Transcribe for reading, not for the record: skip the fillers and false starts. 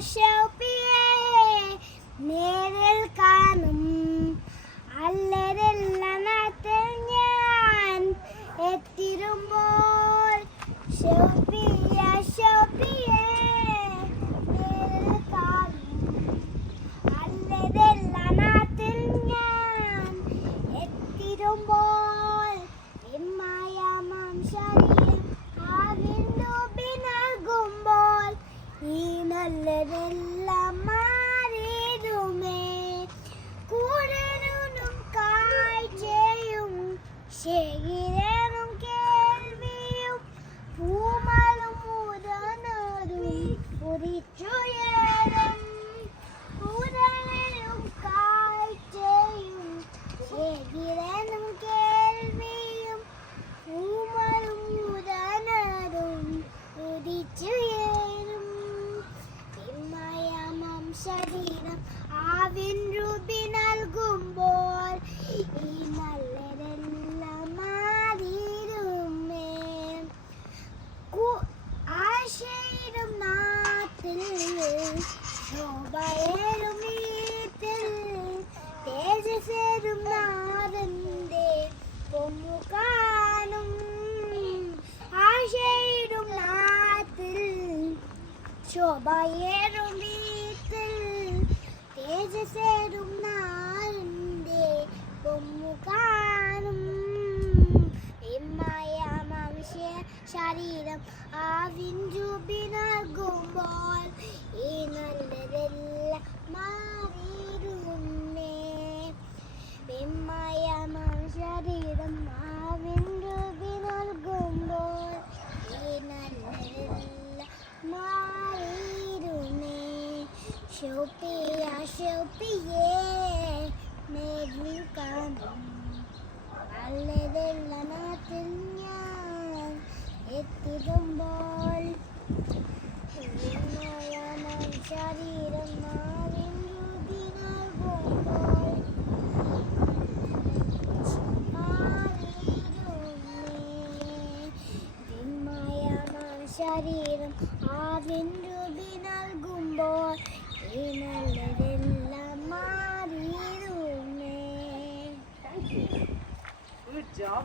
ഷൗപ്പിയേ നേരിൽ കാണും അല്ലരല്ല നാട്ടിൽ ഞാൻ എത്തിരുമ്പോൾ ഷൗപ്പിയേ നേരിൽ കാണും അല്ലരല്ല നാട്ടിൽ ഞാൻ എത്തിരുമ്പോൾ ഇമ്മായാമം ശരീരം ആവിന്ദുബി നൽകുമ്പോൾ ഈ നല്ലതെല്ലാം മാറിടുമേ കൂടനും കാഴ്ചയും ശേഖരനും കേൾവിയും പൂമലും മുതനതും കുറിച്ചുയരും കൂടനും കാഴ്ചയും ശേഖരനും കേൾവിയും പൂമലും മുതനതും കുറിച്ചുയരും ശരീരം ആവിൻ രൂപി നൽകുമ്പോൾ ഈ നല്ലതെല്ലാം മാറിയിരുമേ ആശയിലും നാട്ടിൽ ശോഭയേറും വീട്ടിൽ തേജസ്സേറും നാഥന്റെ പൊന്നു കാണും ആശയിലും നാട്ടിൽ ശോഭയേറും തേജസ്സേറും നാളിന്റെ പൊന്നു കാണും മനുഷ്യ ശരീരം ആവിൻ രൂപി നൽകുമ്പോൾ ഈ നല്ലതെല്ലാം മാറിയിരുന്നേ ശരീരം ആവിൻ രൂപി നൽകുമ്പോൾ ഈ നല്ലതെല്ലാം മാറിയിരുന്നേ ഷൗപ്പിയേ നേരിൽ കാണും നല്ലതെല്ല നാട്ടിൽ ഞാൻ എത്തിടുമ്പോൾ ശരീരം മാറിൻ രൂപി നൽകുമ്പോൾ ശരീരം ആവിൻ രൂപി നൽകുമ്പോൾ ഈ നല്ലതെല്ലാം മാറിയിരുന്നേ. Good job.